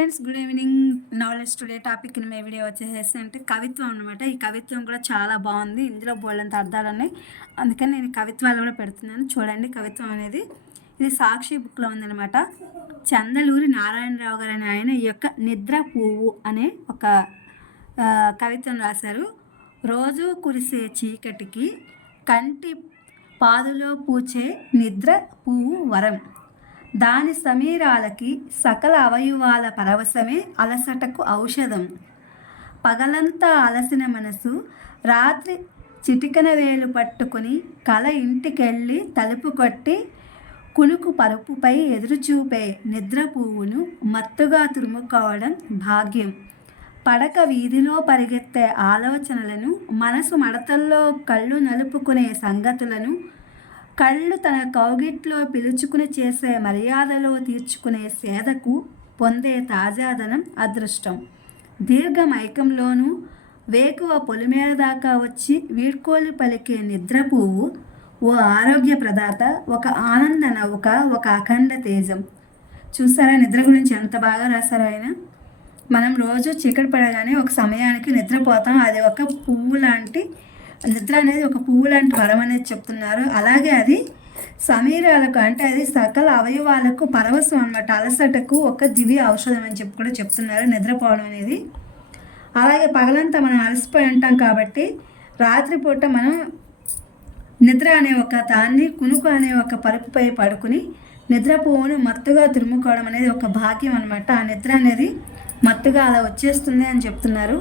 Friends good evening. Knowledge today topic in my video వచ్చేసి అంటే కవిత్వం అనమాట. ఈ కవిత్వం కూడా చాలా బాగుంది. ఇందులో బోల్డంత అర్థాలు ఉన్నాయి. అందుకని నేను కవిత్వాలు కూడా పెడుతున్నాను. చూడండి, కవిత్వం అనేది ఇది సాక్షి బుక్లో ఉందన్నమాట. చందలూరి నారాయణరావు గారు అనే ఆయన ఈ యొక్క నిద్ర పువ్వు అనే ఒక కవిత్వం రాశారు. రోజు కురిసే చీకటికి కంటి పాదులో పూచే నిద్ర పువ్వు వరం, దాని సమీరాలకి సకల అవయవాల పరవశమే అలసటకు ఔషధం. పగలంతా అలసిన మనసు రాత్రి చిటికన వేలు పట్టుకుని కల ఇంటికెళ్ళి తలుపు కొట్టి కునుకు పరుపుపై ఎదురుచూపే నిద్ర పువ్వును మత్తుగా తురుముకోవడం భాగ్యం. పడక వీధిలో పరిగెత్తే ఆలోచనలను, మనసు మడతల్లో కళ్ళు నలుపుకునే సంగతులను, కళ్ళు తన కౌగిట్లో పిలుచుకుని చేసే మర్యాదలో తీర్చుకునే సేదకు పొందే తాజాదనం అదృష్టం. దీర్ఘమైకంలోనూ వేకువ పొలిమేర దాకా వచ్చి వీడ్కోలు పలికే నిద్ర పువ్వు ఓ ఆరోగ్య ప్రదాత, ఒక ఆనంద నౌక, ఒక అఖండ తేజం. చూసారా నిద్ర గురించి ఎంత బాగా రాశారు ఆయన. మనం రోజు చీకటి పడగానే ఒక సమయానికి నిద్రపోతాం. అది ఒక పువ్వు లాంటి నిద్ర అనేది ఒక పువ్వు లాంటి వరం అనేది చెప్తున్నారు. అలాగే అది సమీరాలకు అంటే అది సకల అవయవాలకు పరవశం అనమాట. అలసటకు ఒక దివ్య ఔషధం అని చెప్పి కూడా చెప్తున్నారు నిద్రపోవడం అనేది. అలాగే పగలంతా మనం అలసిపోయి ఉంటాం కాబట్టి రాత్రిపూట మనం నిద్ర అనే ఒక దాన్ని కునుకు అనే ఒక పరుపుపై పడుకుని నిద్ర పువ్వును మత్తుగా తురుముకోవడం అనేది ఒక భాగ్యం అనమాట. ఆ నిద్ర అనేది మత్తుగా అలా వచ్చేస్తుంది అని చెప్తున్నారు.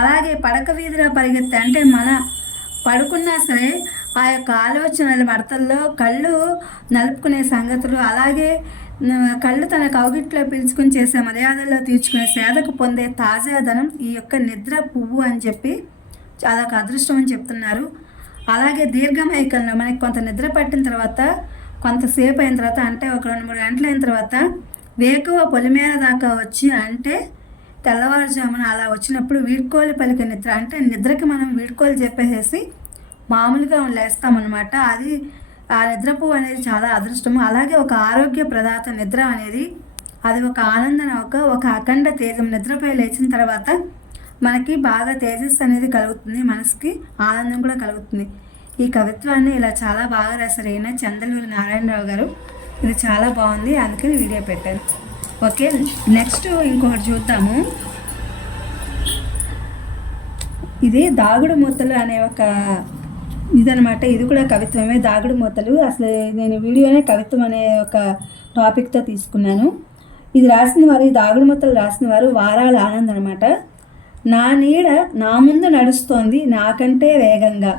అలాగే పడక వీధిలో పరిగెత్తే అంటే మన పడుకున్నా సరే ఆ యొక్క ఆలోచనల మడతల్లో కళ్ళు నలుపుకునే సంగతులు, అలాగే కళ్ళు తన కౌగిట్లో పిలుచుకుని చేసే మర్యాదల్లో తీర్చుకునే సేదకు పొందే తాజాదనం ఈ యొక్క నిద్ర పువ్వు అని చెప్పి అదొక అదృష్టం అని చెప్తున్నారు. అలాగే దీర్ఘమైకంలో మనకి కొంత నిద్ర పట్టిన తర్వాత కొంతసేపు అయిన తర్వాత అంటే ఒక 2-3 గంటలు అయిన తర్వాత వేకువ పొలిమేర దాకా వచ్చి అంటే తెల్లవారుజామున అలా వచ్చినప్పుడు వీడ్కోలు పలికే నిద్ర అంటే నిద్రకి మనం వీడ్కోలు చెప్పేసేసి మామూలుగా లేస్తామన్నమాట. అది ఆ నిద్ర పువ్వు అనేది చాలా అదృష్టము. అలాగే ఒక ఆరోగ్య ప్రదాత నిద్ర అనేది అది ఒక ఆనంద నౌక, ఒక అఖండ తేజం. నిద్రపై లేచిన తర్వాత మనకి బాగా తేజస్సు అనేది కలుగుతుంది, మనసుకి ఆనందం కూడా కలుగుతుంది. ఈ కవిత్వాన్ని ఇలా చాలా బాగా రాశారు అయినా చందలూరి నారాయణరావు గారు. ఇది చాలా బాగుంది, అందుకని వీడియో పెట్టాను. ఓకే, నెక్స్ట్ ఇంకొకటి చూద్దాము. ఇది దాగుడు మూతలు అనే ఒక ఇదనమాట. ఇది కూడా కవిత్వమే, దాగుడు మూతలు. అసలు నేను వీడియోనే కవిత్వం అనే ఒక టాపిక్తో తీసుకున్నాను. ఇది రాసిన వారు, ఈ దాగుడు మూతలు రాసిన వారు వారాల ఆనంద్ అనమాట. నా నీడ నా ముందు నడుస్తోంది నాకంటే వేగంగా,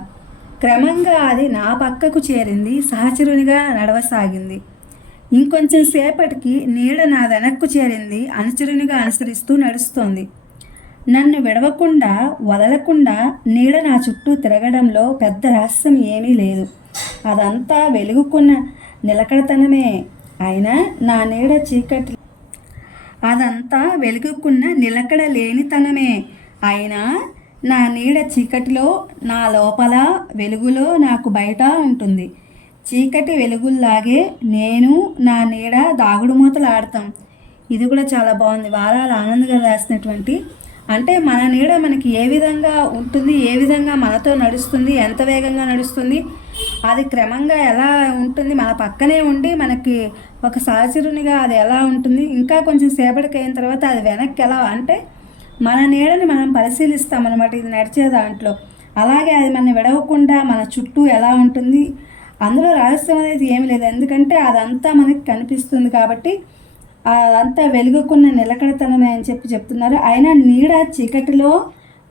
క్రమంగా అది నా పక్కకు చేరింది, సహచరునిగా నడవసాగింది. ఇంకొంచెం సేపటికి నీడ నా వెనక్కు చేరింది, అనుచరునిగా అనుసరిస్తూ నడుస్తోంది. నన్ను విడవకుండా వదలకుండా నీడ నా చుట్టూ తిరగడంలో పెద్ద రహస్యం ఏమీ లేదు. అదంతా వెలుగుకున్న నిలకడతనమే. అయినా నా నీడ చీకటి అదంతా వెలుగుకున్న నిలకడ లేనితనమే. అయినా నా నీడ చీకటిలో, నా లోపల వెలుగులో, నాకు బయట ఉంటుంది. చీకటి వెలుగుల్లాగే నేను నా నీడ దాగుడు మూతలు ఆడతాం. ఇది కూడా చాలా బాగుంది. వారాల ఆనంద్ గారు రాసినటువంటి అంటే మన నీడ మనకి ఏ విధంగా ఉంటుంది, ఏ విధంగా మనతో నడుస్తుంది, ఎంత వేగంగా నడుస్తుంది, అది క్రమంగా ఎలా ఉంటుంది, మన పక్కనే ఉండి మనకి ఒక సహచరునిగా అది ఎలా ఉంటుంది, ఇంకా కొంచెం సేపటికి అయిన తర్వాత అది వెనక్కి ఎలా అంటే మన నీడని మనం పరిశీలిస్తామన్నమాట ఇది నడిచే దాంట్లో. అలాగే అది మనం విడవకుండా మన చుట్టూ ఎలా ఉంటుంది, అందులో రహస్యం అనేది ఏమి లేదు. ఎందుకంటే అదంతా మనకి కనిపిస్తుంది కాబట్టి అదంతా వెలుగుకున్న నిలకడతనమే అని చెప్పి చెప్తున్నారు. అయినా నీడ చీకటిలో,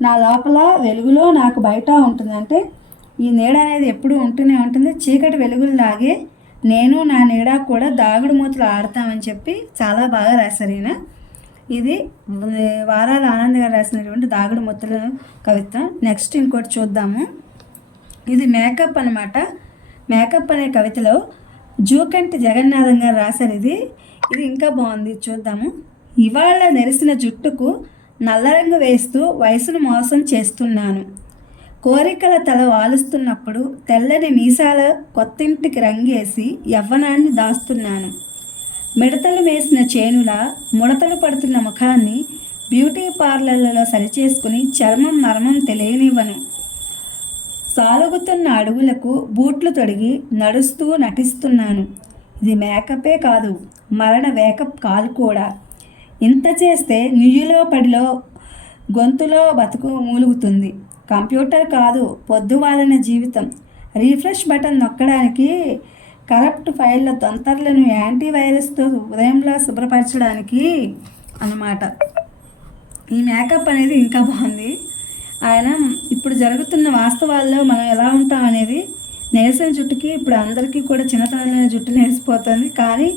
నా లోపల వెలుగులో, నాకు బయట ఉంటుంది. అంటే ఈ నీడ అనేది ఎప్పుడూ ఉంటూనే ఉంటుంది. చీకటి వెలుగుల్లాగే నేను నా నీడ కూడా దాగుడు మూతలు ఆడతామని చెప్పి చాలా బాగా రాశారు ఈయన. ఇది వారాల ఆనంద్ గారు రాసినటువంటి దాగుడు మూతల కవిత్వం. నెక్స్ట్ ఇంకోటి చూద్దాము. ఇది మేకప్ అనమాట. మేకప్ అనే కవితలో జూకంటి జగన్నాథం గారు రాశారు. ఇది ఇంకా బాగుంది, చూద్దాము. ఇవాళ నెరిసిన జుట్టుకు నల్లరంగు వేస్తూ వయసును మోసం చేస్తున్నాను. కోరికల తల వాలుస్తున్నప్పుడు తెల్లని మీసాల కొత్తింటికి రంగేసి యవ్వనాన్ని దాస్తున్నాను. మిడతలు మేసిన చేనుల ముడతలు పడుతున్న ముఖాన్ని బ్యూటీ పార్లర్లలో సరిచేసుకుని చర్మం మర్మం తెలియనివ్వను. సాలుగుతున్న అడుగులకు బూట్లు తొడిగి నడుస్తూ నటిస్తున్నాను. ఇది మేకపే కాదు, మరణ వేకప్ కాల్ కూడా. ఇంత చేస్తే నుయ్యిలో పడిలో గొంతులో బతుకు మూలుగుతుంది. కంప్యూటర్ కాదు, పొద్దువాలిన జీవితం. రీఫ్రెష్ బటన్ నొక్కడానికి, కరప్ట్ ఫైళ్ళ తొంతర్లను యాంటీవైరస్తో ఉదయంలా శుభ్రపరచడానికి అన్నమాట. ఈ మేకప్ అనేది ఇంకా బాగుంది. ఆయన ఇప్పుడు జరుగుతున్న వాస్తవాల్లో మనం ఎలా ఉంటాం అనేది, నేసిన జుట్టుకి ఇప్పుడు అందరికీ కూడా చిన్నతనంలో జుట్టు నేసిపోతుంది. కానీ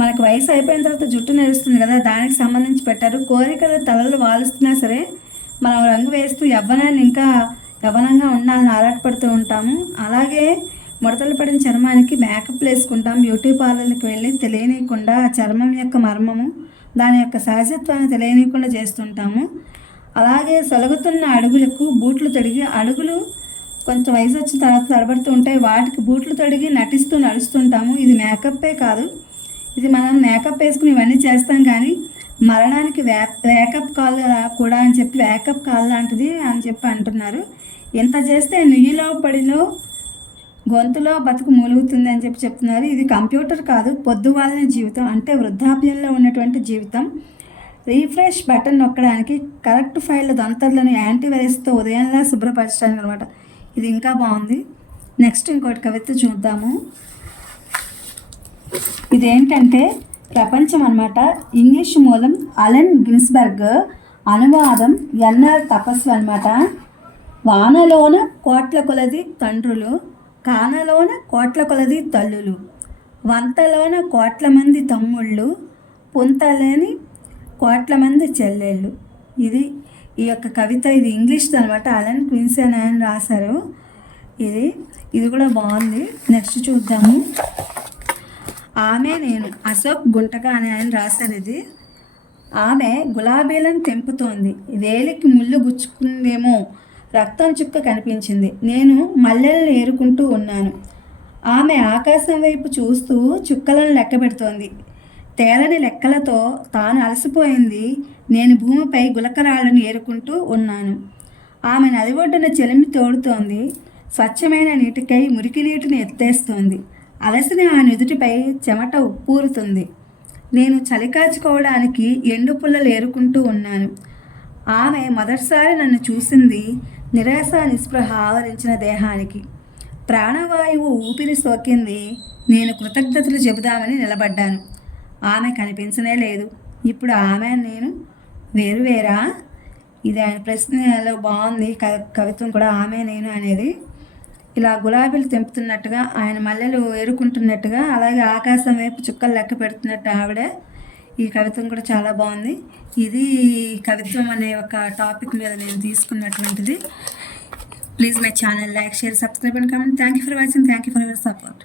మనకు వయసు అయిపోయిన తర్వాత జుట్టు నేరుస్తుంది కదా, దానికి సంబంధించి పెట్టారు. కోరికలు తలలు వాలుస్తున్నా సరే మనం రంగు వేస్తూ యవ్వనాన్ని ఇంకా యవ్వనంగా ఉండాలని ఆరాటపడుతూ ఉంటాము. అలాగే ముడతలు పడిన చర్మానికి మేకప్ వేసుకుంటాం. బ్యూటీ పార్లర్కి వెళ్ళి తెలియనీయకుండా ఆ చర్మం యొక్క మర్మము, దాని యొక్క సహజత్వాన్ని తెలియనీయకుండా చేస్తుంటాము. అలాగే సొలగుతున్న అడుగులకు బూట్లు తొడిగి, అడుగులు కొంచెం వయసు వచ్చిన తర్వాత తడబడుతూ ఉంటాయి, వాటికి బూట్లు తొడిగి నటిస్తూ నడుస్తుంటాము. ఇది మేకప్పే కాదు, ఇది మనం మేకప్ వేసుకుని ఇవన్నీ చేస్తాం. కానీ మరణానికి వేకప్ కాల్ కూడా అని చెప్పి, వేకప్ కాల్ లాంటిది అని చెప్పి అంటున్నారు. ఎంత చేస్తే నుయ్యిలో పడిలో గొంతులో బతుకు మూలుగుతుంది అని చెప్పి చెప్తున్నారు. ఇది కంప్యూటర్ కాదు, పొద్దువాలిన జీవితం, అంటే వృద్ధాప్యంలో ఉన్నటువంటి జీవితం. రీఫ్రెష్ బటన్ నొక్కడానికి, కరెక్ట్ ఫైళ్ళ దంతర్లను యాంటీవైరస్తో ఉదయంలా శుభ్రపరచడానికి అనమాట. ఇది ఇంకా బాగుంది. నెక్స్ట్ ఇంకోటి కవిత చూద్దాము. ఇదేంటంటే ప్రపంచం అనమాట. ఇంగ్లీష్ మూలం అలెన్ గిన్స్బర్గ్, అనువాదం ఎన్ఆర్ తపస్సు అనమాట. వానలోన కోట్ల కొలది తండ్రులు, కానలోన కోట్ల కొలది తల్లులు, వంతలోన కోట్ల మంది తమ్ముళ్ళు, పుంతలేని కోట్ల మంది చెల్లెళ్ళు. ఇది ఈ యొక్క కవిత. ఇది ఇంగ్లీష్ అనమాట. అలెన్ క్విన్సన్ అని రాశారు. ఇది కూడా బాగుంది. నెక్స్ట్ చూద్దాము. ఆమె నేను, అశోక్ గుంటక అని ఆయన రాశారు. ఇది ఆమె గులాబీలను తెంపుతోంది, వేలికి ముళ్ళు గుచ్చుకుందేమో, రక్తం చుక్క కనిపించింది, నేను మల్లెలను ఏరుకుంటూ ఉన్నాను. ఆమె ఆకాశం వైపు చూస్తూ చుక్కలను లెక్క పెడుతోంది. తేలని లెక్కలతో తాను అలసిపోయింది. నేను భూమిపై గులకరాళ్లను ఏరుకుంటూ ఉన్నాను. ఆమె నది ఒడ్డున చెలిమి తోడుతోంది. స్వచ్ఛమైన నీటికై మురికి నీటిని ఎత్తేస్తోంది. అలసిన ఆ నుదుటిపై చెమట ఉప్పూరుతుంది. నేను చలి కాచుకోవడానికి ఎండు పుల్లలు ఏరుకుంటూ ఉన్నాను. ఆమె మొదటిసారి నన్ను చూసింది. నిరాశ నిస్పృహ ఆవరించిన దేహానికి ప్రాణవాయువు ఊపిరి సోకింది. నేను కృతజ్ఞతలు చెబుదామని నిలబడ్డాను. ఆమె కనిపించనే లేదు. ఇప్పుడు ఆమె నేను వేరువేరా? ఇది ఆయన ప్రశ్నలో బాగుంది. కవిత్వం కూడా ఆమె నేను అనేది. ఇలా గులాబీలు తెంపుతున్నట్టుగా, ఆయన మల్లెలు ఏరుకుంటున్నట్టుగా, అలాగే ఆకాశం వైపు చుక్కలు లెక్క పెడుతున్నట్టు ఆవిడ. ఈ కవిత్వం కూడా చాలా బాగుంది. ఇది కవిత్వం అనే ఒక టాపిక్ మీద నేను తీసుకున్నటువంటిది. Please my channel like, share, subscribe and comment. Thank you for watching. Thank you for your support.